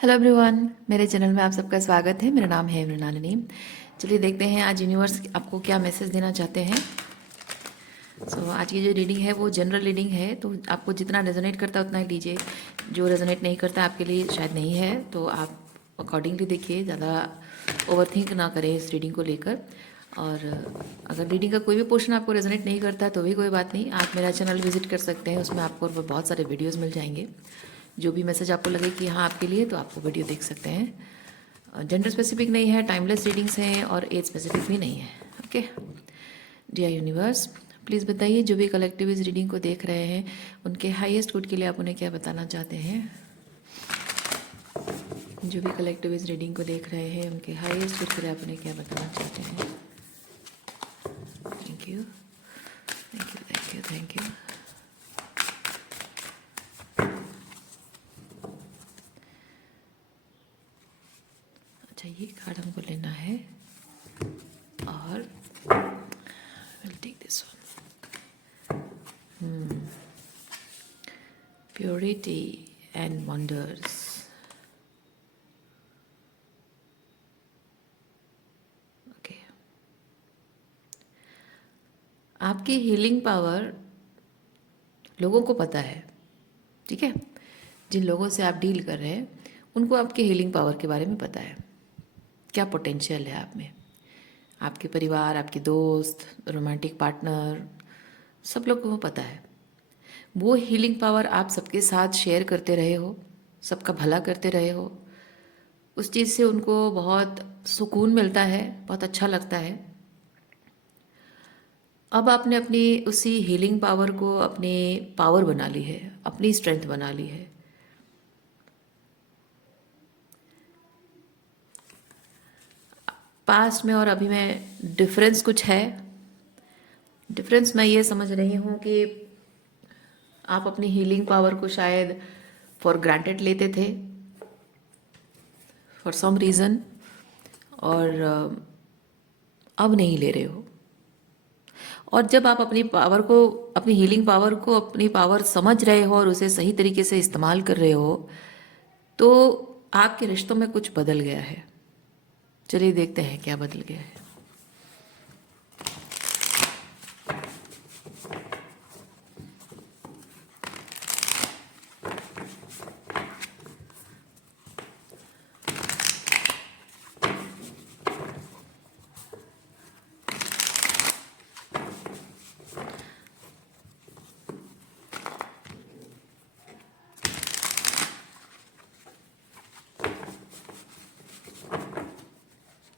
Hello everyone, मेरे channel में आप सबका स्वागत है। मेरा नाम है मृणालिनी। चलिए देखते हैं आज यूनिवर्स आपको क्या मैसेज देना चाहते हैं। आज की जो रीडिंग है वो जनरल रीडिंग है, तो आपको जितना रेजोनेट करता है उतना ही लीजिए। जो रेजोनेट नहीं करता आपके लिए शायद नहीं है, तो आप अकॉर्डिंगली देखिए, ज़्यादा ओवरथिंक ना करें इस रीडिंग को लेकर। और अगर रीडिंग का कोई भी पोर्शन आपको रेजोनेट नहीं करता है तो भी कोई बात नहीं, आप मेरा चैनल विजिट कर सकते हैं। उसमें आपको बहुत सारे वीडियोज़ मिल जाएंगे। जो भी मैसेज आपको लगे कि हाँ आपके लिए, तो आपको वीडियो देख सकते हैं। जेंडर स्पेसिफिक नहीं है, टाइमलेस रीडिंग्स हैं और एज स्पेसिफिक भी नहीं है। ओके डियर यूनिवर्स, प्लीज़ बताइए जो भी कलेक्टिव इस रीडिंग को देख रहे हैं उनके हाईएस्ट गुड के लिए आप उन्हें क्या बताना चाहते हैं। जो भी कलेक्टिव इस रीडिंग को देख रहे हैं उनके हाईएस्ट गुड के लिए आप उन्हें क्या बताना चाहते हैं। Thank you thank you thank you thank you. अच्छा, ये कार्ड हमको लेना है और will take this one. Purity and wonders. Okay, आपकी हीलिंग पावर लोगों को पता है, ठीक है। जिन लोगों से आप डील कर रहे हैं उनको आपके हीलिंग पावर के बारे में पता है, क्या पोटेंशियल है आप में। आपके परिवार, आपके दोस्त, रोमांटिक पार्टनर, सब लोग को वो पता है। वो हीलिंग पावर आप सबके साथ शेयर करते रहे हो, सबका भला करते रहे हो। उस चीज़ से उनको बहुत सुकून मिलता है, बहुत अच्छा लगता है। अब आपने अपनी उसी हीलिंग पावर को अपनी पावर बना ली है, अपनी स्ट्रेंथ बना ली है। पास्ट में और अभी में डिफरेंस कुछ है। डिफरेंस मैं ये समझ रही हूँ कि आप अपनी हीलिंग पावर को शायद फॉर ग्रांटेड लेते थे फॉर सम रीज़न, और अब नहीं ले रहे हो। और जब आप अपनी पावर को, अपनी हीलिंग पावर को अपनी पावर समझ रहे हो और उसे सही तरीके से इस्तेमाल कर रहे हो, तो आपके रिश्तों में कुछ बदल गया है। चलिए देखते हैं क्या बदल गया है।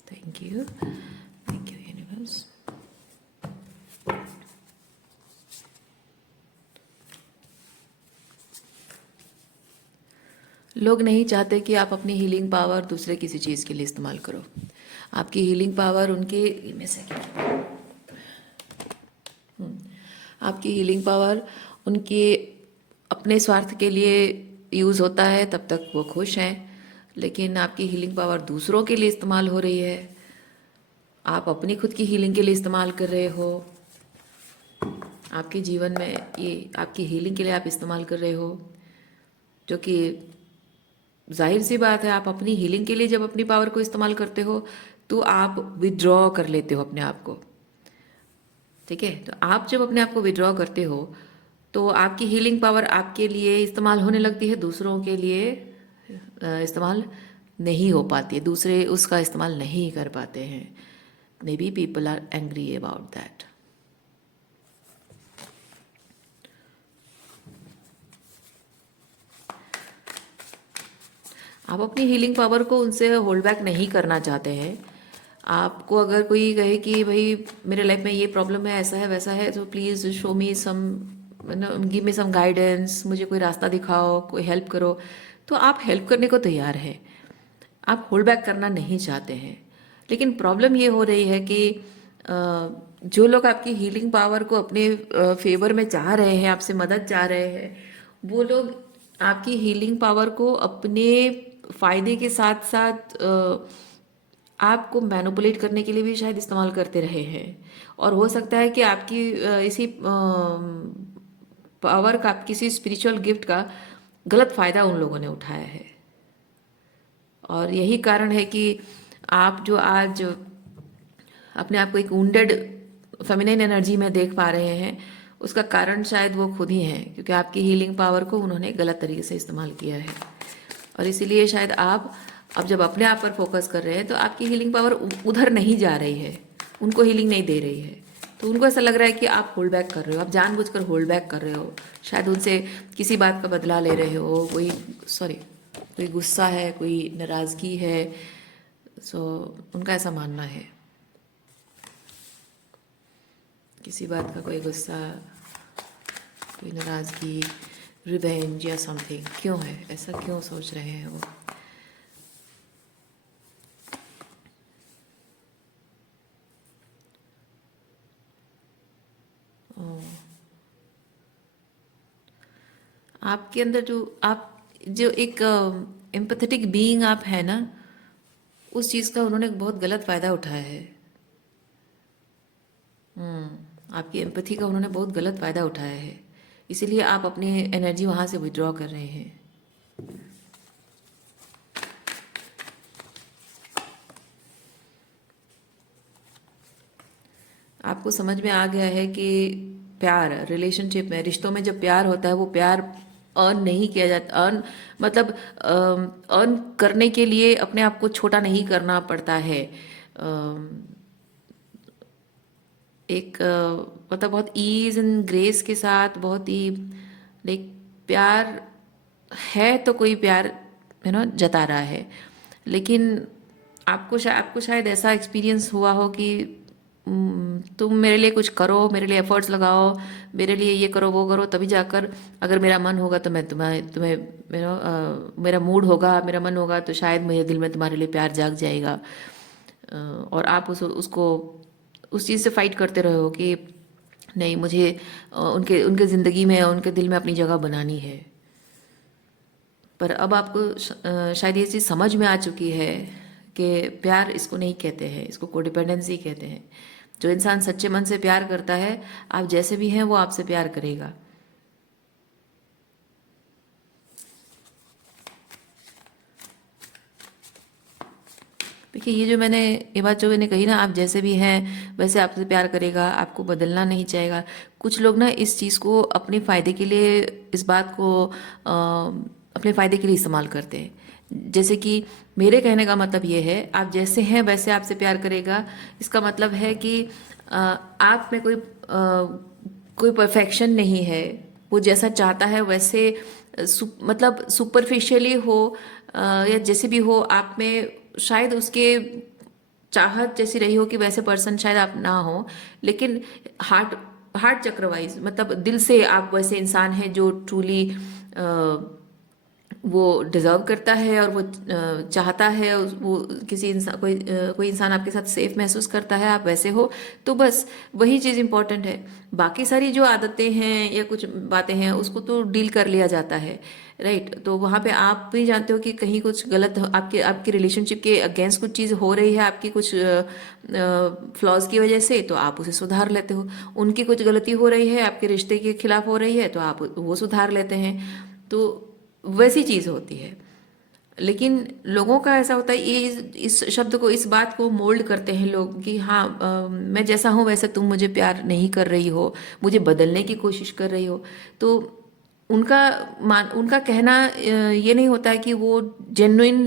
Thank you universe. लोग नहीं चाहते कि आप अपनी हीलिंग पावर दूसरे किसी चीज़ के लिए इस्तेमाल करो। आपकी हीलिंग पावर उनके में से आपकी हीलिंग पावर उनके अपने स्वार्थ के लिए यूज़ होता है, तब तक वो खुश हैं। लेकिन आपकी हीलिंग पावर दूसरों के लिए इस्तेमाल हो रही है, आप अपनी खुद की हीलिंग के लिए इस्तेमाल कर रहे हो। आपके जीवन में ये आपकी हीलिंग के लिए आप इस्तेमाल कर रहे हो, जो कि जाहिर सी बात है। आप अपनी हीलिंग के लिए जब अपनी पावर को इस्तेमाल करते हो तो आप विड्रॉ कर लेते हो अपने आप को, ठीक है। तो आप जब अपने आप को विड्रॉ करते हो तो आपकी हीलिंग पावर आपके लिए इस्तेमाल होने लगती है, दूसरों के लिए इस्तेमाल नहीं हो पाती है, दूसरे उसका इस्तेमाल नहीं कर पाते हैं। Maybe people are angry about that. आप अपनी हीलिंग पावर को उनसे होल्ड बैक नहीं करना चाहते हैं। आपको अगर कोई कहे कि भाई मेरे लाइफ में ये प्रॉब्लम है, ऐसा है वैसा है, तो please show me some, give me some guidance, मुझे कोई रास्ता दिखाओ, कोई हेल्प करो, तो आप हेल्प करने को तैयार हैं। आप होल्ड बैक करना नहीं चाहते हैं। लेकिन प्रॉब्लम ये हो रही है कि जो लोग आपकी हीलिंग पावर को अपने फेवर में चाह रहे हैं, आपसे मदद चाह रहे हैं, वो लोग आपकी हीलिंग पावर को अपने फायदे के साथ साथ आपको मैनिपुलेट करने के लिए भी शायद इस्तेमाल करते रहे हैं। और हो सकता है कि आपकी इसी पावर का, किसी स्पिरिचुअल गिफ्ट का गलत फ़ायदा उन लोगों ने उठाया है। और यही कारण है कि आप जो आज अपने आप को एक वुंडेड फेमिनिन एनर्जी में देख पा रहे हैं, उसका कारण शायद वो खुद ही हैं, क्योंकि आपकी हीलिंग पावर को उन्होंने गलत तरीके से इस्तेमाल किया है। और इसीलिए शायद आप अब जब अपने आप पर फोकस कर रहे हैं तो आपकी हीलिंग पावर उधर नहीं जा रही है, उनको हीलिंग नहीं दे रही है। तो उनको ऐसा लग रहा है कि आप होल्ड बैक कर रहे हो, आप जानबूझकर होल्ड बैक कर रहे हो, शायद उनसे किसी बात का बदला ले रहे हो, कोई गुस्सा है, कोई नाराज़गी है। सो उनका ऐसा मानना है, किसी बात का कोई गुस्सा, कोई नाराज़गी, रिवेंज या समथिंग क्यों है, ऐसा क्यों सोच रहे हैं वो। आपके अंदर जो एक एम्पैथेटिक बीइंग आप है ना, उस चीज़ का उन्होंने बहुत गलत फ़ायदा उठाया है। आपकी एम्पैथी का उन्होंने बहुत गलत फ़ायदा उठाया है, इसीलिए आप अपनी एनर्जी वहाँ से विड्रॉ कर रहे हैं। आपको समझ में आ गया है कि प्यार, रिलेशनशिप में, रिश्तों में जब प्यार होता है वो प्यार अर्न नहीं किया जाता। अर्न मतलब अर्न करने के लिए अपने आप को छोटा नहीं करना पड़ता है। एक मतलब बहुत ईज एंड ग्रेस के साथ, बहुत ही लाइक प्यार है तो कोई प्यार जता रहा है। लेकिन आपको शायद ऐसा एक्सपीरियंस हुआ हो कि तुम मेरे लिए कुछ करो, मेरे लिए एफर्ट्स लगाओ, मेरे लिए ये करो वो करो, तभी जाकर अगर मेरा मन होगा तो मैं तुम्हें मेरा मूड होगा, मेरा मन होगा तो शायद मेरे दिल में तुम्हारे लिए प्यार जाग जाएगा। और आप उसको उस चीज़ से फाइट करते रहे हो कि नहीं, मुझे उनके उनके ज़िंदगी में, उनके दिल में अपनी जगह बनानी है। पर अब आपको शायद ये चीज़ समझ में आ चुकी है कि प्यार इसको नहीं कहते हैं, इसको कोडिपेंडेंसी कहते हैं। जो इंसान सच्चे मन से प्यार करता है, आप जैसे भी हैं वो आपसे प्यार करेगा। देखिए, ये बात जो मैंने कही ना, आप जैसे भी हैं वैसे आपसे प्यार करेगा, आपको बदलना नहीं चाहेगा। कुछ लोग ना इस चीज़ को अपने फ़ायदे के लिए, इस बात को अपने फ़ायदे के लिए इस्तेमाल करते हैं। जैसे कि मेरे कहने का मतलब ये है, आप जैसे हैं वैसे आपसे प्यार करेगा। इसका मतलब है कि आप में कोई परफेक्शन नहीं है, वो जैसा चाहता है वैसे मतलब सुपरफिशियली हो या जैसे भी हो, आप में शायद उसके चाहत जैसी रही हो कि वैसे पर्सन शायद आप ना हो, लेकिन हार्ट हार्ट चक्र वाइज, मतलब दिल से आप वैसे इंसान हैं जो ट्रूली वो डिज़र्व करता है और वो चाहता है, वो किसी इंसान कोई इंसान आपके साथ सेफ महसूस करता है, आप वैसे हो। तो बस वही चीज़ इम्पोर्टेंट है। बाकी सारी जो आदतें हैं या कुछ बातें हैं उसको तो डील कर लिया जाता है, राइट। तो वहाँ पे आप भी जानते हो कि कहीं कुछ गलत आपके रिलेशनशिप के अगेंस्ट कुछ चीज़ हो रही है, आपकी कुछ फ्लॉज की वजह से, तो आप उसे सुधार लेते हो। उनकी कुछ गलती हो रही है, आपके रिश्ते के खिलाफ हो रही है, तो आप वो सुधार लेते हैं। तो वैसी चीज़ होती है। लेकिन लोगों का ऐसा होता है, ये इस शब्द को, इस बात को मोल्ड करते हैं लोग कि हाँ, मैं जैसा हूँ वैसे तुम मुझे प्यार नहीं कर रही हो, मुझे बदलने की कोशिश कर रही हो। तो उनका कहना ये नहीं होता है कि वो जेन्युइन,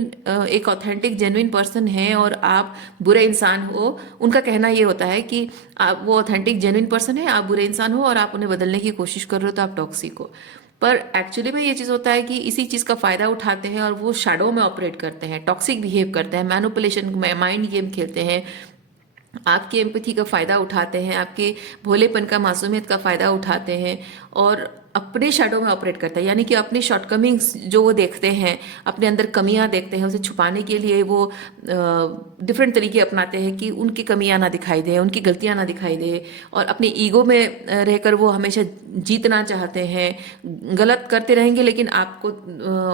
एक ऑथेंटिक जेन्युइन पर्सन है और आप बुरे इंसान हो। उनका कहना ये होता है कि आप वो ऑथेंटिक जेन्युइन पर्सन है, आप बुरे इंसान हो और आप उन्हें बदलने की कोशिश कर रहे हो तो आप टॉक्सिक हो। पर एक्चुअली में ये चीज़ होता है कि इसी चीज़ का फ़ायदा उठाते हैं और वो शैडो में ऑपरेट करते हैं, टॉक्सिक बिहेव करते हैं, मैनिपुलेशन, माइंड गेम खेलते हैं, आपकी एम्पैथी का फ़ायदा उठाते हैं, आपके भोलेपन का, मासूमियत का फ़ायदा उठाते हैं और अपने शैडो में ऑपरेट करता है। यानी कि अपनी शॉर्टकमिंग्स जो वो देखते हैं, अपने अंदर कमियां देखते हैं, उसे छुपाने के लिए वो डिफरेंट तरीके अपनाते हैं कि उनकी कमियां ना दिखाई दे, उनकी गलतियां ना दिखाई दे, और अपनी ईगो में रहकर वो हमेशा जीतना चाहते हैं। गलत करते रहेंगे लेकिन आपको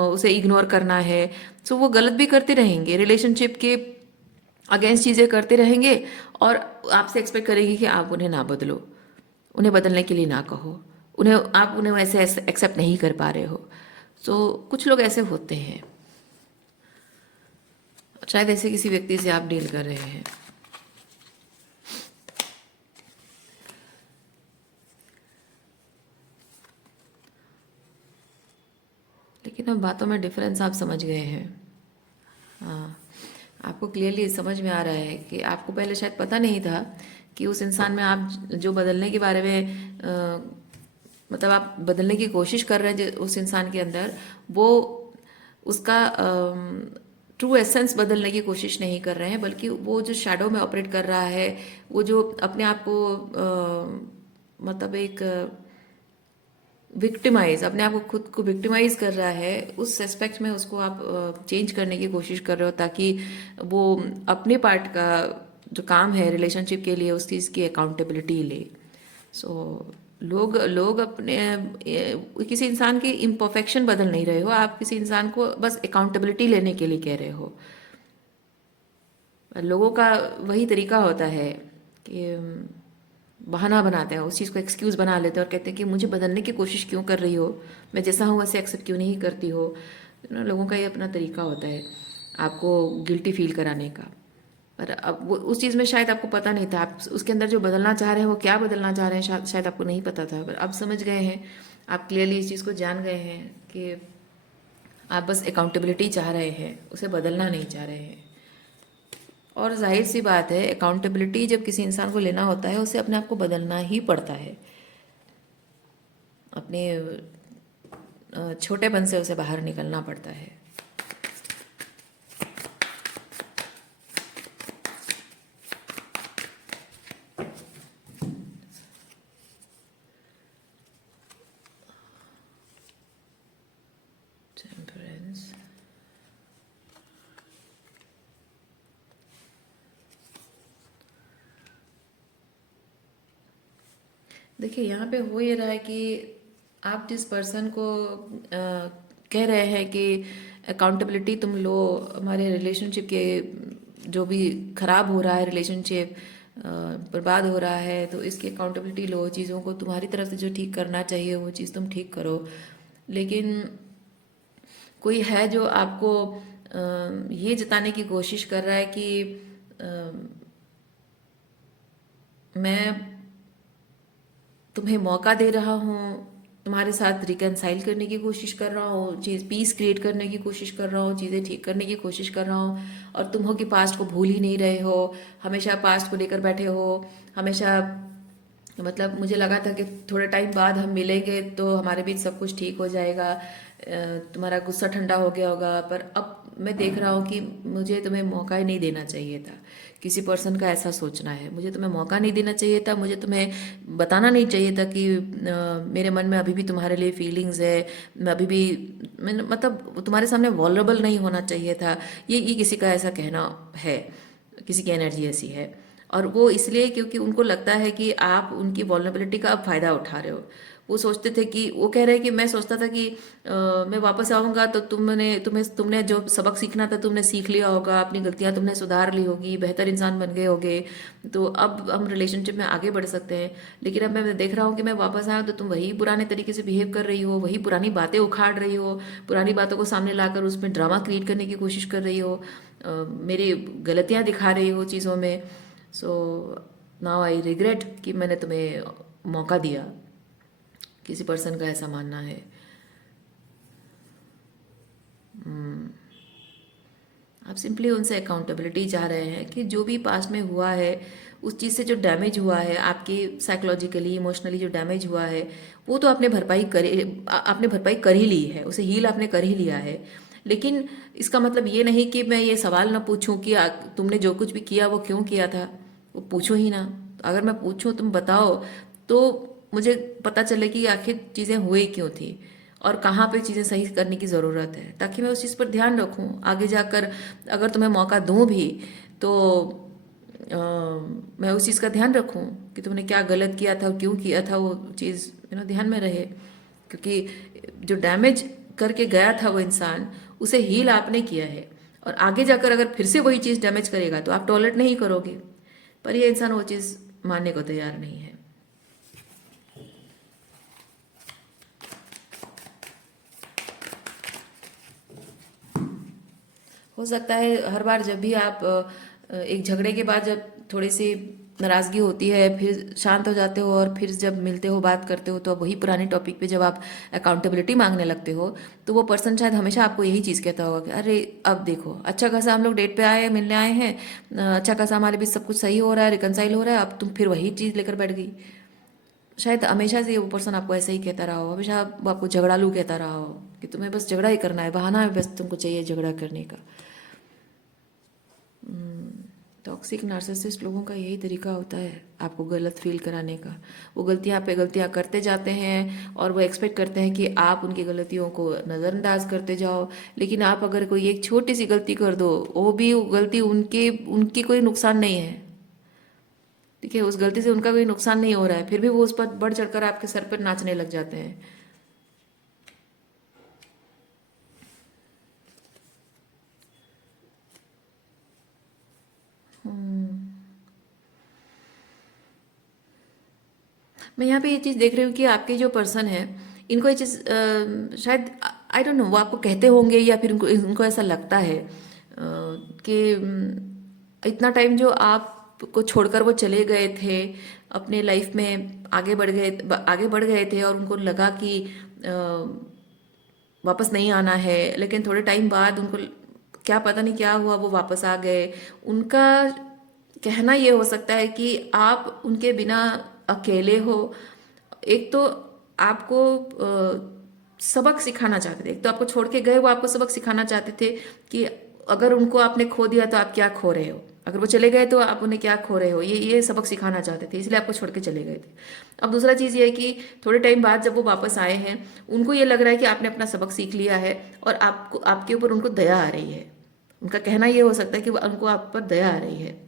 उसे इग्नोर करना है, सो वो गलत भी करते रहेंगे, रिलेशनशिप के अगेंस्ट चीज़ें करते रहेंगे और आपसे एक्सपेक्ट करेंगे कि आप उन्हें ना बदलो, उन्हें बदलने के लिए ना कहो, उन्हें वैसे एक्सेप्ट नहीं कर पा रहे हो। तो कुछ लोग ऐसे होते हैं। शायद ऐसे किसी व्यक्ति से आप डील कर रहे हैं। लेकिन अब बातों में डिफरेंस आप समझ गए हैं। हाँ, आपको क्लियरली समझ में आ रहा है कि आपको पहले शायद पता नहीं था कि उस इंसान में आप जो बदलने के बारे में मतलब आप बदलने की कोशिश कर रहे हैं उस इंसान के अंदर, वो उसका ट्रू एसेंस बदलने की कोशिश नहीं कर रहे हैं, बल्कि वो जो शैडो में ऑपरेट कर रहा है, वो जो अपने आप को मतलब एक विक्टिमाइज, अपने आप को खुद को विक्टिमाइज कर रहा है, उस एस्पेक्ट में उसको आप चेंज करने की कोशिश कर रहे हो, ताकि वो अपने पार्ट का जो काम है रिलेशनशिप के लिए उस चीज़ की अकाउंटेबिलिटी ले। सो लोग लोग अपने किसी इंसान की इम्परफेक्शन बदल नहीं रहे हो, आप किसी इंसान को बस अकाउंटेबिलिटी लेने के लिए कह रहे हो। लोगों का वही तरीका होता है कि बहाना बनाते हैं, उस चीज़ को एक्सक्यूज़ बना लेते हैं और कहते हैं कि मुझे बदलने की कोशिश क्यों कर रही हो, मैं जैसा हूँ वैसे एक्सेप्ट क्यों नहीं करती हो। लोगों का ये अपना तरीका होता है आपको गिल्टी फील कराने का। पर अब वो उस चीज़ में शायद आपको पता नहीं था, आप उसके अंदर जो बदलना चाह रहे हैं वो क्या बदलना चाह रहे हैं, शायद आपको नहीं पता था, पर अब समझ गए हैं, आप क्लियरली इस चीज़ को जान गए हैं कि आप बस अकाउंटेबिलिटी चाह रहे हैं, उसे बदलना नहीं चाह रहे हैं। और जाहिर सी बात है, अकाउंटेबिलिटी जब किसी इंसान को लेना होता है, उसे अपने आप को बदलना ही पड़ता है। अपने छोटेपन से उसे बाहर निकलना पड़ता है। टेम्परेंस, देखिए यहाँ पे हो ये रहा है कि आप जिस पर्सन को कह रहे हैं कि अकाउंटेबिलिटी तुम लो, हमारे रिलेशनशिप के जो भी खराब हो रहा है, रिलेशनशिप बर्बाद हो रहा है, तो इसकी अकाउंटेबिलिटी लो, चीज़ों को तुम्हारी तरफ से जो ठीक करना चाहिए वो चीज़ तुम ठीक करो। लेकिन कोई है जो आपको ये जताने की कोशिश कर रहा है कि मैं तुम्हें मौका दे रहा हूँ, तुम्हारे साथ रिकनसाइल करने की कोशिश कर रहा हूँ, चीज़ पीस क्रिएट करने की कोशिश कर रहा हूँ, चीज़ें ठीक करने की कोशिश कर रहा हूँ, और तुम हो कि पास्ट को भूल ही नहीं रहे हो, हमेशा पास्ट को लेकर बैठे हो, हमेशा मतलब मुझे लगा था कि थोड़े टाइम बाद हम मिलेंगे तो हमारे बीच सब कुछ ठीक हो जाएगा, तुम्हारा गुस्सा ठंडा हो गया होगा, पर अब मैं देख रहा हूँ कि मुझे तुम्हें मौका ही नहीं देना चाहिए था। किसी पर्सन का ऐसा सोचना है, मुझे तुम्हें मौका नहीं देना चाहिए था, मुझे तुम्हें बताना नहीं चाहिए था कि मेरे मन में अभी भी तुम्हारे लिए फीलिंग्स है, मैं अभी भी मैं मतलब तुम्हारे सामने वॉलरेबल नहीं होना चाहिए था। ये किसी का ऐसा कहना है, किसी की एनर्जी ऐसी है, और वो इसलिए क्योंकि उनको लगता है कि आप उनकी वॉल्नरेबिलिटी का अब फायदा उठा रहे हो। वो सोचते थे कि वो कह रहे हैं कि मैं सोचता था कि मैं वापस आऊँगा तो तुमने जो सबक सीखना था तुमने सीख लिया होगा, अपनी गलतियाँ तुमने सुधार ली होगी, बेहतर इंसान बन गए होगे, तो अब हम रिलेशनशिप में आगे बढ़ सकते हैं। लेकिन अब मैं देख रहा हूँ कि मैं वापस आया तो तुम वही पुराने तरीके से बिहेव कर रही हो, वही पुरानी बातें उखाड़ रही हो, पुरानी बातों को सामने लाकर उसमें ड्रामा क्रिएट करने की कोशिश कर रही हो, मेरी गलतियाँ दिखा रही हो चीज़ों में। सो नाउ आई रिग्रेट कि मैंने तुम्हें मौका दिया, किसी पर्सन का ऐसा मानना है। आप सिंपली उनसे अकाउंटेबिलिटी चाह रहे हैं कि जो भी पास्ट में हुआ है, उस चीज़ से जो डैमेज हुआ है, आपकी साइकोलॉजिकली इमोशनली जो डैमेज हुआ है, वो तो आपने भरपाई कर ही ली है, उसे हील आपने कर ही लिया है। लेकिन इसका मतलब ये नहीं कि मैं ये सवाल ना पूछूं कि तुमने जो कुछ भी किया वो क्यों किया था, वो पूछो ही ना। अगर मैं पूछूं तुम बताओ, तो मुझे पता चले कि आखिर चीज़ें हुई क्यों थी और कहाँ पे चीज़ें सही करने की ज़रूरत है, ताकि मैं उस चीज़ पर ध्यान रखूँ आगे जाकर। अगर तुम्हें मौका दूँ भी तो मैं उस चीज़ का ध्यान रखूँ कि तुमने क्या गलत किया था, क्यों किया था, वो चीज़ ध्यान में रहे। क्योंकि जो डैमेज करके गया था वो इंसान, उसे हील आपने किया है, और आगे जाकर अगर फिर से वही चीज़ डैमेज करेगा तो आप टॉलरेट नहीं करोगे, पर ये इंसान वो चीज़ मानने को तैयार नहीं है। हो सकता है हर बार जब भी आप एक झगड़े के बाद जब थोड़ी सी नाराज़गी होती है, फिर शांत हो जाते हो और फिर जब मिलते हो बात करते हो तो अब वही पुराने टॉपिक पे जब आप अकाउंटेबिलिटी मांगने लगते हो, तो वो पर्सन शायद हमेशा आपको यही चीज़ कहता होगा कि अरे अब देखो, अच्छा खासा हम लोग डेट पे आए हैं, मिलने आए हैं, अच्छा खासा हमारे बीच सब कुछ सही हो रहा है, रिकनसाइल हो रहा है, अब तुम फिर वही चीज़ लेकर बैठ गई। शायद हमेशा से वो पर्सन आपको ऐसा ही कहता रहा हो, हमेशा वो आपको झगड़ालू कहता रहा हो कि तुम्हें बस झगड़ा ही करना है, बहाना है बस तुमको चाहिए झगड़ा करने का। टॉक्सिक नार्सिसिस्ट लोगों का यही तरीका होता है आपको गलत फील कराने का। वो गलतियां पे गलतियां करते जाते हैं और वो एक्सपेक्ट करते हैं कि आप उनकी गलतियों को नज़रअंदाज करते जाओ। लेकिन आप अगर कोई एक छोटी सी गलती कर दो, वो भी वो गलती उनके उनकी कोई नुकसान नहीं है, ठीक है, उस गलती से उनका कोई नुकसान नहीं हो रहा है, फिर भी वो उस पर बढ़ चढ़कर आपके सर पर नाचने लग जाते हैं। मैं यहाँ पे ये चीज़ देख रही हूँ कि आपके जो पर्सन है, इनको ये चीज़ शायद आई डोंट नो वो आपको कहते होंगे या फिर उनको उनको ऐसा लगता है कि इतना टाइम जो आपको छोड़कर वो चले गए थे, अपने लाइफ में आगे बढ़ गए थे और उनको लगा कि वापस नहीं आना है, लेकिन थोड़े टाइम बाद उनको क्या पता नहीं क्या हुआ, वो वापस आ गए। उनका कहना ये हो सकता है कि आप उनके बिना अकेले हो। एक तो आपको सबक सिखाना चाहते थे, एक तो आपको छोड़ के गए, वो आपको सबक सिखाना चाहते थे कि अगर उनको आपने खो दिया तो आप क्या खो रहे हो, अगर वो चले गए तो आप उन्हें क्या खो रहे हो, ये सबक सिखाना चाहते थे, इसलिए आपको छोड़ के चले गए थे। अब दूसरा चीज़ ये है कि थोड़े टाइम बाद जब वो वापस आए हैं, उनको ये लग रहा है कि आपने अपना सबक सीख लिया है और आपको आपके ऊपर उनको दया आ रही है। उनका कहना ये हो सकता है कि उनको आप पर दया आ रही है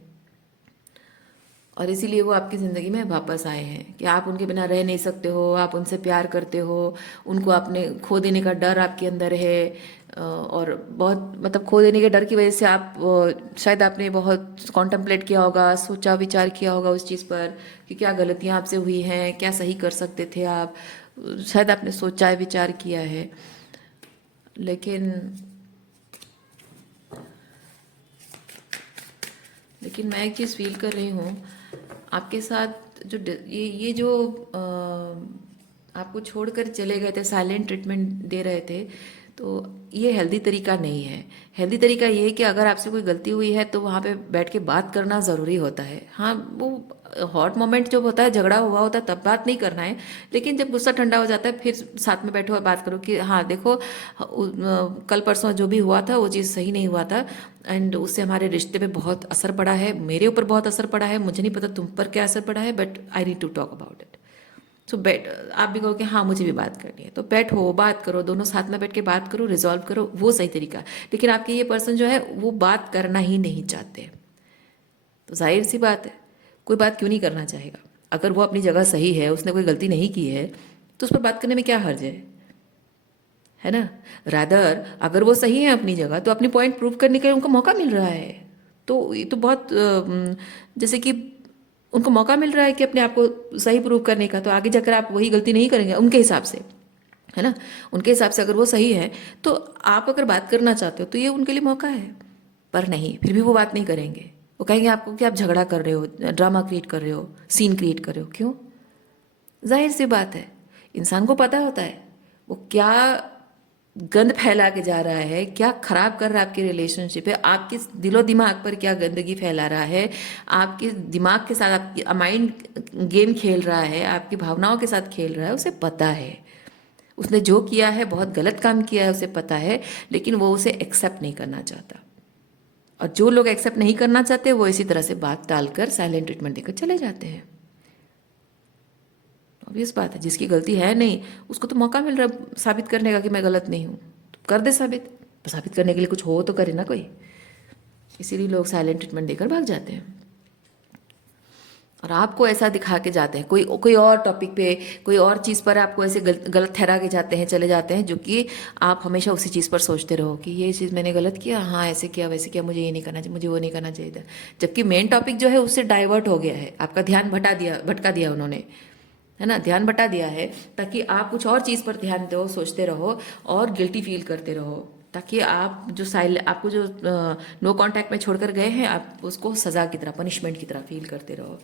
और इसीलिए वो आपकी ज़िंदगी में वापस आए हैं कि आप उनके बिना रह नहीं सकते हो, आप उनसे प्यार करते हो, उनको आपने खो देने का डर आपके अंदर है। और बहुत मतलब खो देने के डर की वजह से आप शायद आपने बहुत कॉन्टम्पलेट किया होगा, सोचा विचार किया होगा उस चीज़ पर कि क्या गलतियाँ आपसे हुई हैं, क्या सही कर सकते थे आप, शायद आपने सोचा है, विचार किया है। लेकिन लेकिन मैं एक चीज़ फील कर रही हूँ आपके साथ, जो ये जो आपको छोड़कर चले गए थे, साइलेंट ट्रीटमेंट दे रहे थे, तो ये हेल्दी तरीका नहीं है। हेल्दी तरीका ये है कि अगर आपसे कोई गलती हुई है तो वहाँ पे बैठ के बात करना ज़रूरी होता है। हाँ, वो हॉट मोमेंट जब होता है, झगड़ा हुआ होता है, तब बात नहीं करना है। लेकिन जब गुस्सा ठंडा हो जाता है फिर साथ में बैठो और बात करो कि हाँ देखो, कल परसों जो भी हुआ था वो चीज़ सही नहीं हुआ था एंड उससे हमारे रिश्ते पे बहुत असर पड़ा है, मेरे ऊपर बहुत असर पड़ा है, मुझे नहीं पता तुम पर क्या असर पड़ा है, but I need to talk about it. So बैठ, आप भी कहो कि हाँ मुझे भी बात करनी है, तो बैठो, बात करो, दोनों साथ में बैठ के बात करो, रिजॉल्व करो, वो सही तरीका है। लेकिन आपके ये पर्सन जो है वो बात करना ही नहीं चाहते, तो जाहिर सी बात है कोई बात क्यों नहीं करना चाहेगा। अगर वो अपनी जगह सही है, उसने कोई गलती नहीं की है, तो उस पर बात करने में क्या हर्ज है ना। रादर अगर वो सही है अपनी जगह, तो अपनी पॉइंट प्रूव करने के लिए उनको मौका मिल रहा है, तो ये तो बहुत जैसे कि उनको मौका मिल रहा है कि अपने आप को सही प्रूव करने का, तो आगे जाकर आप वही गलती नहीं करेंगे उनके हिसाब से, है ना। उनके हिसाब से अगर वो सही है तो आप अगर बात करना चाहते हो तो ये उनके लिए मौका है। पर नहीं, फिर भी वो बात नहीं करेंगे, वो कहेंगे आपको कि आप झगड़ा कर रहे हो, ड्रामा क्रिएट कर रहे हो, सीन क्रिएट कर रहे हो। क्यों? जाहिर सी बात है, इंसान को पता होता है वो क्या गंद फैला के जा रहा है, क्या खराब कर रहा है आपकी रिलेशनशिप है, आपके दिलो दिमाग पर क्या गंदगी फैला रहा है, आपके दिमाग के साथ आपकी माइंड गेम खेल रहा है, आपकी भावनाओं के साथ खेल रहा है, उसे पता है। उसने जो किया है बहुत गलत काम किया है, उसे पता है, लेकिन वो उसे एक्सेप्ट नहीं करना चाहता। और जो लोग एक्सेप्ट नहीं करना चाहते वो इसी तरह से बात टालकर साइलेंट ट्रीटमेंट देकर चले जाते हैं। ऑब्वियस बात है, जिसकी गलती है नहीं उसको तो मौका मिल रहा है साबित करने का कि मैं गलत नहीं हूँ, तो कर दे साबित। तो साबित करने के लिए कुछ हो तो करे ना कोई, इसीलिए लोग साइलेंट ट्रीटमेंट देकर भाग जाते हैं और आपको ऐसा दिखा के जाते हैं, कोई कोई और टॉपिक पे, कोई और चीज़ पर आपको ऐसे गलत ठहरा के जाते हैं, चले जाते हैं, जो कि आप हमेशा उसी चीज़ पर सोचते रहो कि ये चीज़ मैंने गलत किया, हाँ ऐसे किया वैसे किया, मुझे ये नहीं करना चाहिए, मुझे वो नहीं करना चाहिए था। जबकि मेन टॉपिक जो है उससे डाइवर्ट हो गया है, आपका ध्यान भटका दिया उन्होंने, है ना, ध्यान बटा दिया है, ताकि आप कुछ और चीज़ पर ध्यान दो, सोचते रहो और गिल्टी फील करते रहो। ताकि आप जो आपको जो नो कांटेक्ट में छोड़कर गए हैं, आप उसको सज़ा की तरह, पनिशमेंट की तरह फील करते रहो।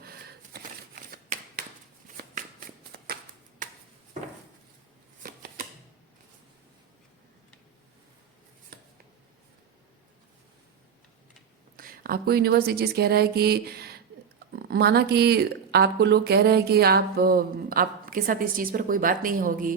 आपको यूनिवर्स ये चीज़ कह रहा है कि माना कि आपको लोग कह रहे हैं कि आपके साथ इस चीज़ पर कोई बात नहीं होगी,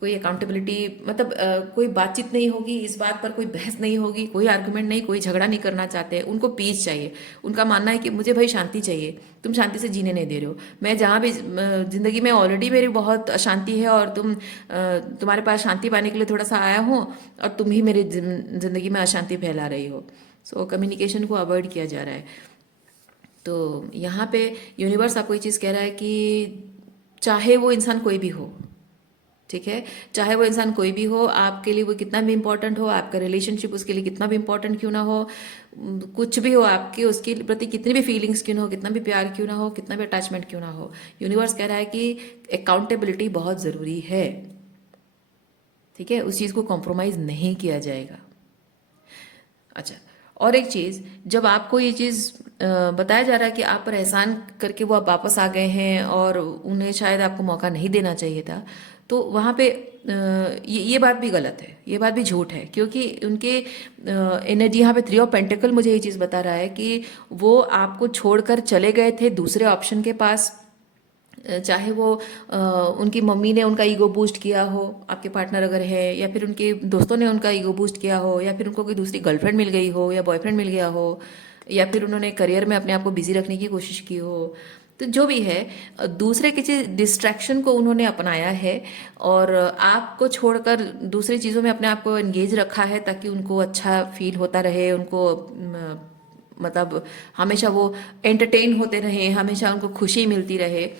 कोई अकाउंटेबिलिटी, मतलब कोई बातचीत नहीं होगी, इस बात पर कोई बहस नहीं होगी, कोई आर्गुमेंट नहीं, कोई झगड़ा नहीं करना चाहते। उनको पीस चाहिए। उनका मानना है कि मुझे भाई शांति चाहिए, तुम शांति से जीने नहीं दे रहे हो। मैं जहाँ भी ज़िंदगी में ऑलरेडी मेरी बहुत अशांति है और तुम्हारे पास शांति पाने के लिए थोड़ा सा आया हूँ और तुम ही मेरी ज़िंदगी में अशांति फैला रही हो। सो कम्युनिकेशन को अवॉइड किया जा रहा है। तो यहाँ पे यूनिवर्स आपको ये चीज़ कह रहा है कि चाहे वो इंसान कोई भी हो, ठीक है, चाहे वो इंसान कोई भी हो, आपके लिए वो कितना भी इम्पोर्टेंट हो, आपका रिलेशनशिप उसके लिए कितना भी इम्पोर्टेंट क्यों ना हो, कुछ भी हो, आपके उसके प्रति कितनी भी फीलिंग्स क्यों ना हो, कितना भी प्यार क्यों ना हो, कितना भी अटैचमेंट क्यों ना हो, यूनिवर्स कह रहा है कि अकाउंटेबिलिटी बहुत ज़रूरी है। ठीक है, उस चीज़ को कॉम्प्रोमाइज़ नहीं किया जाएगा। अच्छा, और एक चीज़, जब आपको ये चीज़ बताया जा रहा है कि आप पर एहसान करके वो आप वापस आ गए हैं और उन्हें शायद आपको मौका नहीं देना चाहिए था, तो वहाँ पे ये बात भी गलत है, ये बात भी झूठ है, क्योंकि उनके एनर्जी यहाँ पे 3 ऑफ पेंटिकल मुझे ये चीज़ बता रहा है कि वो आपको छोड़कर चले गए थे दूसरे ऑप्शन के पास। चाहे वो उनकी मम्मी ने उनका ईगो बूस्ट किया हो, आपके पार्टनर अगर है, या फिर उनके दोस्तों ने उनका ईगो बूस्ट किया हो, या फिर उनको कोई दूसरी गर्लफ्रेंड मिल गई हो या बॉयफ्रेंड मिल गया हो, या फिर उन्होंने करियर में अपने आप को बिजी रखने की कोशिश की हो। तो जो भी है, दूसरे किसी डिस्ट्रैक्शन को उन्होंने अपनाया है और आपको छोड़कर दूसरी चीज़ों में अपने आप को एंगेज रखा है, ताकि उनको अच्छा फील होता रहे, उनको मतलब हमेशा वो एंटरटेन होते रहे, हमेशा उनको खुशी मिलती रहे।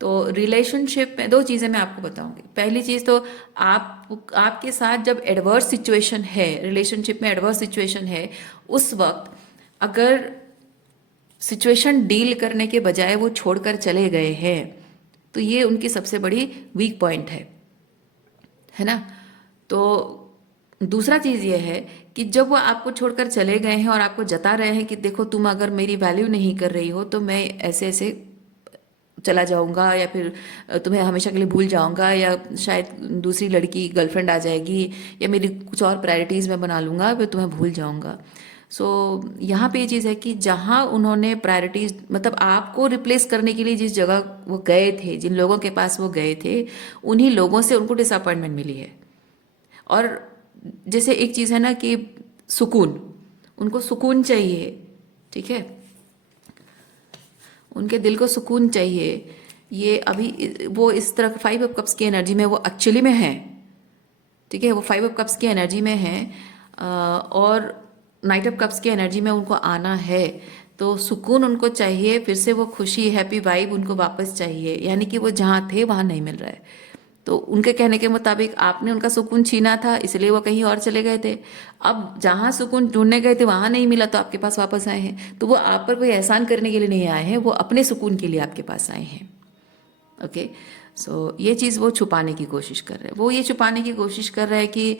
तो रिलेशनशिप में 2 चीज़ें मैं आपको बताऊंगी। पहली चीज़ तो आपके साथ जब एडवर्स सिचुएशन है, रिलेशनशिप में एडवर्स सिचुएशन है, उस वक्त अगर सिचुएशन डील करने के बजाय वो छोड़कर चले गए हैं, तो ये उनकी सबसे बड़ी वीक पॉइंट है ना। तो दूसरा चीज़ ये है कि जब वो आपको छोड़कर चले गए हैं और आपको जता रहे हैं कि देखो तुम अगर मेरी वैल्यू नहीं कर रही हो तो मैं ऐसे ऐसे चला जाऊंगा, या फिर तुम्हें हमेशा के लिए भूल जाऊंगा, या शायद दूसरी लड़की गर्लफ्रेंड आ जाएगी, या मेरी कुछ और प्रायोरिटीज़ मैं बना लूँगा, फिर तुम्हें भूल जाऊंगा। सो यहाँ पे ये चीज़ है कि जहाँ उन्होंने प्रायोरिटीज़, मतलब आपको रिप्लेस करने के लिए जिस जगह वो गए थे, जिन लोगों के पास वो गए थे, उन्हीं लोगों से उनको डिसअपॉइंटमेंट मिली है। और जैसे एक चीज़ है ना कि सुकून, उनको सुकून चाहिए, ठीक है, उनके दिल को सुकून चाहिए। ये अभी वो इस तरह 5 ऑफ कप्स की एनर्जी में वो एक्चुअली में है, ठीक है, वो 5 ऑफ कप्स की एनर्जी में है और नाइट ऑफ कप्स की एनर्जी में उनको आना है। तो सुकून उनको चाहिए, फिर से वो खुशी, हैप्पी वाइब उनको वापस चाहिए, यानी कि वो जहाँ थे वहाँ नहीं मिल रहा है। तो उनके कहने के मुताबिक आपने उनका सुकून छीना था, इसलिए वो कहीं और चले गए थे। अब जहाँ सुकून ढूंढने गए थे वहाँ नहीं मिला, तो आपके पास वापस आए हैं। तो वो आप पर कोई एहसान करने के लिए नहीं आए हैं, वो अपने सुकून के लिए आपके पास आए हैं। ओके, सो ये चीज़ वो छुपाने की कोशिश कर रहे हैं। वो ये छुपाने की कोशिश कर रहे हैं कि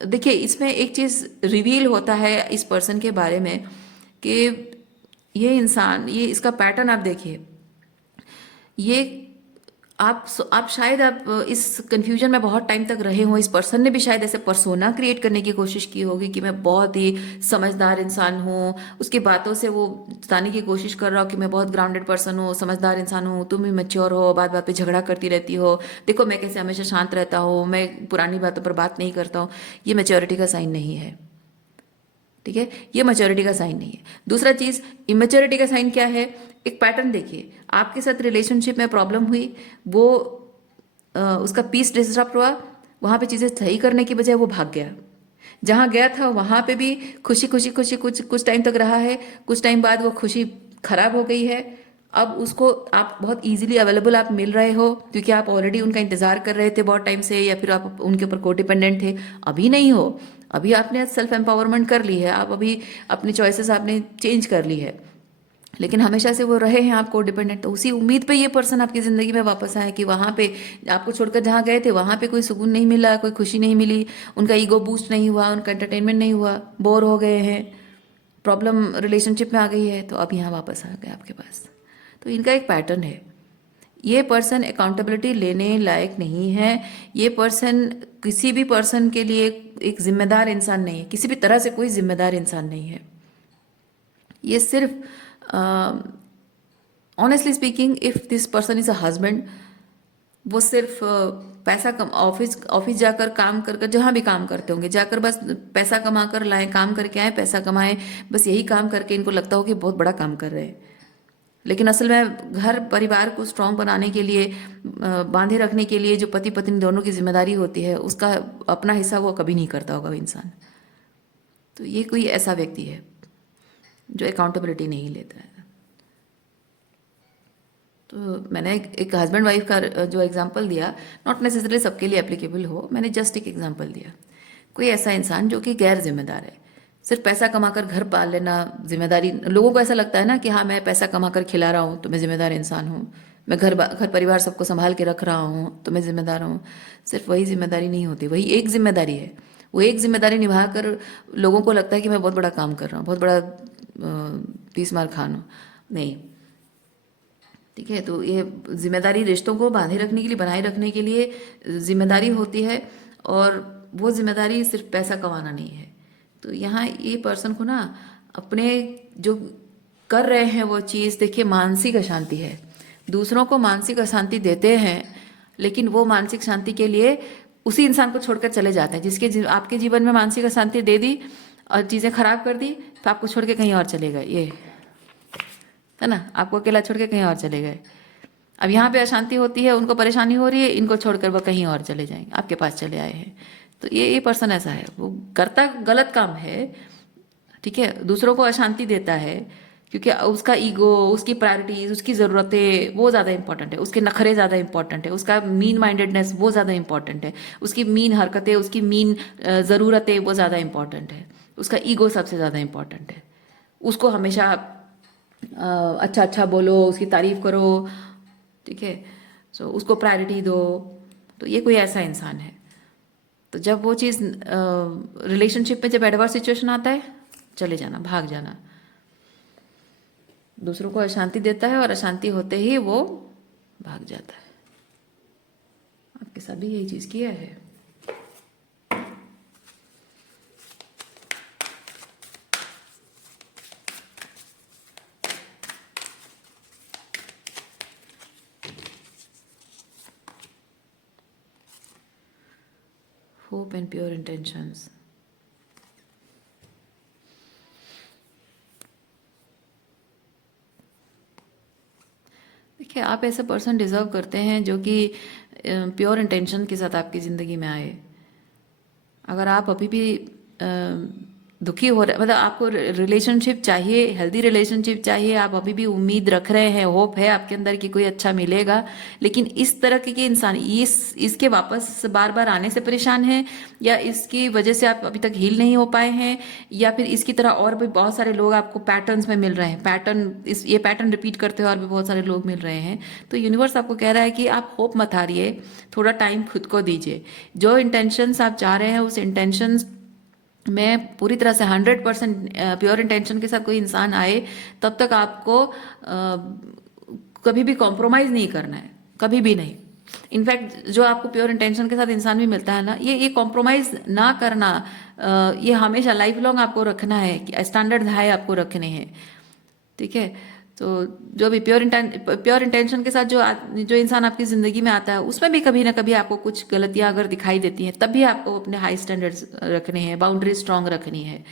देखिए, इसमें एक चीज़ रिवील होता है इस पर्सन के बारे में कि ये इंसान, ये इसका पैटर्न आप देखिए, ये आप शायद आप इस कंफ्यूजन में बहुत टाइम तक रहे हो। इस पर्सन ने भी शायद ऐसे पर्सोना क्रिएट करने की कोशिश की होगी कि मैं बहुत ही समझदार इंसान हूँ, उसकी बातों से वो बताने की कोशिश कर रहा हो कि मैं बहुत ग्राउंडेड पर्सन हूँ, समझदार इंसान हूँ, तुम भी मैच्योर हो, बात बात पे झगड़ा करती रहती हो, देखो मैं कैसे हमेशा शांत रहता हूँ, मैं पुरानी बातों पर बात नहीं करता हूँ। ये मैच्योरिटी का साइन नहीं है, ठीक है, ये मैच्योरिटी का साइन नहीं है। दूसरा चीज़, इमेच्योरिटी का साइन क्या है? एक पैटर्न देखिए, आपके साथ रिलेशनशिप में प्रॉब्लम हुई, वो उसका पीस डिस्टर्ब हुआ, वहाँ पे चीज़ें सही करने की बजाय वो भाग गया। जहाँ गया था वहाँ पे भी खुशी खुशी खुशी कुछ टाइम तक रहा है, कुछ टाइम बाद वो खुशी खराब हो गई है। अब उसको आप बहुत इजीली अवेलेबल आप मिल रहे हो, क्योंकि आप ऑलरेडी उनका इंतज़ार कर रहे थे बहुत टाइम से, या फिर आप उनके ऊपर को डिपेंडेंट थे। अभी नहीं हो, अभी आपने सेल्फ एम्पावरमेंट कर ली है, आप अभी अपनी चॉइसेस आपने चेंज कर ली है। लेकिन हमेशा से वो रहे हैं आपको डिपेंडेंट, तो उसी उम्मीद पे ये पर्सन आपकी ज़िंदगी में वापस आए कि वहाँ पे आपको छोड़कर जहाँ गए थे वहाँ पे कोई सुकून नहीं मिला, कोई खुशी नहीं मिली, उनका ईगो बूस्ट नहीं हुआ, उनका एंटरटेनमेंट नहीं हुआ, बोर हो गए हैं, प्रॉब्लम रिलेशनशिप में आ गई है, तो अब यहाँ वापस आ गए आपके पास। तो इनका एक पैटर्न है। ये पर्सन अकाउंटेबिलिटी लेने लायक नहीं है। ये पर्सन किसी भी पर्सन के लिए एक जिम्मेदार इंसान नहीं है, किसी भी तरह से कोई जिम्मेदार इंसान नहीं है। ये सिर्फ honestly speaking, if this person is a husband, वो सिर्फ पैसा कम ऑफिस जाकर काम कर कर, जहाँ भी काम करते होंगे जाकर बस पैसा कमा कर लाएं, काम करके आए, पैसा कमाएं, बस यही काम करके इनको लगता हो कि बहुत बड़ा काम कर रहे हैं। लेकिन असल में घर परिवार को स्ट्रांग बनाने के लिए, बांधे रखने के लिए जो पति पत्नी दोनों की जिम्मेदारी होती है, उसका अपना हिस्सा वो कभी नहीं करता होगा इंसान। तो ये कोई ऐसा व्यक्ति है जो अकाउंटेबिलिटी नहीं लेता है। तो मैंने एक हस्बैंड वाइफ का जो एग्जांपल दिया, नॉट नेसेसरली सबके लिए एप्लीकेबल हो, मैंने जस्ट एक एग्जांपल दिया। कोई ऐसा इंसान जो कि गैर जिम्मेदार है, सिर्फ पैसा कमाकर घर पाल लेना जिम्मेदारी। लोगों को ऐसा लगता है ना कि हाँ, मैं पैसा कमाकर खिला रहा हूँ तो मैं जिम्मेदार इंसान हूँ, मैं घर परिवार सबको संभाल के रख रहा हूँ तो मैं जिम्मेदार हूँ। सिर्फ वही जिम्मेदारी नहीं होती, वही एक जिम्मेदारी है। वो एक जिम्मेदारी निभा कर लोगों को लगता है कि मैं बहुत बड़ा काम कर रहा हूँ, बहुत बड़ा तीस मार खान हूँ। नहीं, ठीक है। तो ये जिम्मेदारी रिश्तों को बांधे रखने के लिए, बनाए रखने के लिए जिम्मेदारी होती है, और वो जिम्मेदारी सिर्फ पैसा कमाना नहीं है। तो यहाँ ये पर्सन को ना अपने जो कर रहे हैं वो चीज़, देखिए मानसिक अशांति है, दूसरों को मानसिक अशांति देते हैं, लेकिन वो मानसिक शांति के लिए उसी इंसान को छोड़कर चले जाते हैं जिसके आपके जीवन में मानसिक अशांति दे दी और चीज़ें खराब कर दी, तो आपको छोड़ के कहीं और चले गए। ये है ना, आपको अकेला छोड़ के कहीं और चले गए। अब यहाँ पे अशांति होती है, उनको परेशानी हो रही है, इनको छोड़कर वह कहीं और चले जाएंगे, आपके पास चले आए हैं। तो ये पर्सन ऐसा है, वो करता गलत काम है, ठीक है, दूसरों को अशांति देता है, क्योंकि उसका ईगो, उसकी प्रायोरिटीज, उसकी ज़रूरतें वो ज़्यादा इंपॉर्टेंट है, उसके नखरे ज़्यादा इंपॉर्टेंट है, उसका मीन माइंडेडनेस वो ज़्यादा इंपॉर्टेंट है, उसकी मीन हरकतें, उसकी मीन ज़रूरतें वो ज़्यादा इंपॉर्टेंट है, उसका ईगो सबसे ज़्यादा इंपॉर्टेंट है। उसको हमेशा अच्छा अच्छा बोलो, उसकी तारीफ करो, ठीक है, सो उसको प्रायोरिटी दो। तो ये कोई ऐसा इंसान है। तो जब वो चीज़ रिलेशनशिप में जब एडवर्स सिचुएशन आता है, चले जाना, भाग जाना। दूसरों को अशांति देता है और अशांति होते ही वो भाग जाता है। आपके साथ भी यही चीज़ किया है। Hope and pure intentions. देखिए, आप ऐसा पर्सन डिजर्व करते हैं जो कि प्योर इंटेंशन के साथ आपकी ज़िंदगी में आए। अगर आप अभी भी दुखी हो रहे, मतलब आपको रिलेशनशिप चाहिए, हेल्दी रिलेशनशिप चाहिए, आप अभी भी उम्मीद रख रहे हैं, होप है आपके अंदर कि कोई अच्छा मिलेगा, लेकिन इस तरह के इंसान इसके वापस बार बार आने से परेशान हैं, या इसकी वजह से आप अभी तक हील नहीं हो पाए हैं, या फिर इसकी तरह और भी बहुत सारे लोग आपको पैटर्न्स में मिल रहे हैं, ये पैटर्न रिपीट करते हुए और भी बहुत सारे लोग मिल रहे हैं। तो यूनिवर्स आपको कह रहा है कि आप होप मत हारिए, थोड़ा टाइम खुद को दीजिए। जो इंटेंशंस आप चाह रहे हैं उस इंटेंशंस में पूरी तरह से 100% प्योर इंटेंशन के साथ कोई इंसान आए, तब तक आपको कभी भी कॉम्प्रोमाइज़ नहीं करना है, कभी भी नहीं। इनफैक्ट जो आपको प्योर इंटेंशन के साथ इंसान भी मिलता है ना, ये कॉम्प्रोमाइज़ ना करना, ये हमेशा लाइफ लॉन्ग आपको रखना है, कि स्टैंडर्ड हाई आपको रखने हैं, ठीक है। तो जो भी प्योर इंटेंशन के साथ जो इंसान आपकी ज़िंदगी में आता है, उसमें भी कभी ना कभी आपको कुछ गलतियां अगर दिखाई देती हैं, तब भी आपको अपने हाई स्टैंडर्ड्स रखने हैं, बाउंड्री स्ट्रांग रखनी है।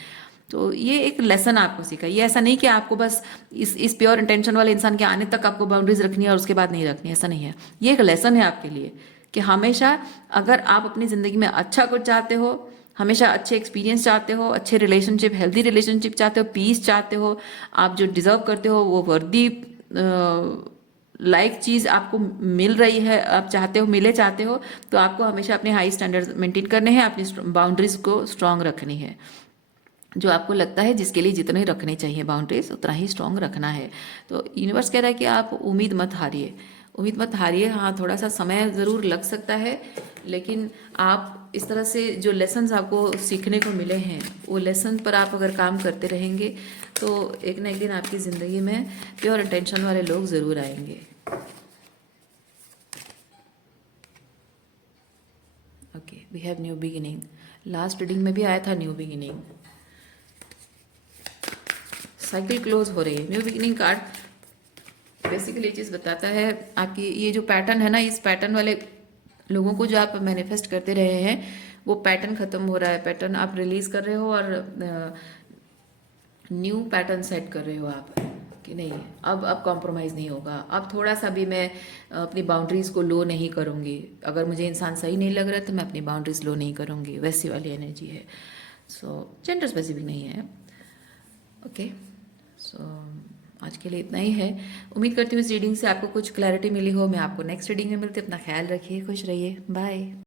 तो ये एक लेसन आपको सीखा। ये ऐसा नहीं कि आपको बस इस प्योर इंटेंशन वाले इंसान के आने तक आपको बाउंड्रीज रखनी है और उसके बाद नहीं रखनी है, ऐसा नहीं है। ये एक लेसन है आपके लिए कि हमेशा अगर आप अपनी ज़िंदगी में अच्छा कुछ चाहते हो, हमेशा अच्छे एक्सपीरियंस चाहते हो, अच्छे रिलेशनशिप, हेल्दी रिलेशनशिप चाहते हो, पीस चाहते हो, आप जो डिजर्व करते हो वो वर्दी लाइक चीज़ आपको मिल रही है, आप चाहते हो, मिले चाहते हो, तो आपको हमेशा अपने हाई स्टैंडर्ड्स मेंटेन करने हैं, अपनी बाउंड्रीज को स्ट्रांग रखनी है। जो आपको लगता है जिसके लिए जितने रखने चाहिए बाउंड्रीज उतना ही स्ट्रॉन्ग रखना है। तो यूनिवर्स कह रहा है कि आप उम्मीद मत हारिए, उम्मीद मत हारिए। हाँ, थोड़ा सा समय ज़रूर लग सकता है, लेकिन आप इस तरह से जो लेसन्स आपको सीखने को मिले हैं वो लेसन पर आप अगर काम करते रहेंगे तो एक ना एक दिन आपकी ज़िंदगी में प्योर इंटेंशन वाले लोग ज़रूर आएंगे। Okay, we have new beginning. Last reading में भी आया था न्यू बिगिनिंग। साइकिल क्लोज हो रही है। न्यू बिगिनिंग कार्ड बेसिकली ये चीज़ बताता है, आपकी ये जो पैटर्न है ना, इस पैटर्न वाले लोगों को जो आप मैनिफेस्ट करते रहे हैं वो पैटर्न खत्म हो रहा है। पैटर्न आप रिलीज कर रहे हो और न्यू पैटर्न सेट कर रहे हो आप कि नहीं, अब कॉम्प्रोमाइज़ नहीं होगा। अब थोड़ा सा भी मैं अपनी बाउंड्रीज़ को लो नहीं करूँगी। अगर मुझे इंसान सही नहीं लग रहा है तो मैं अपनी बाउंड्रीज़ लो नहीं करूँगी, वैसी वाली एनर्जी है। सो जेंडर स्पेसिफिक नहीं है। ओके, सो आज के लिए इतना ही है। उम्मीद करती हूँ इस रीडिंग से आपको कुछ क्लैरिटी मिली हो। मैं आपको नेक्स्ट रीडिंग में मिलती हूँ। अपना ख्याल रखिए, खुश रहिए, बाय।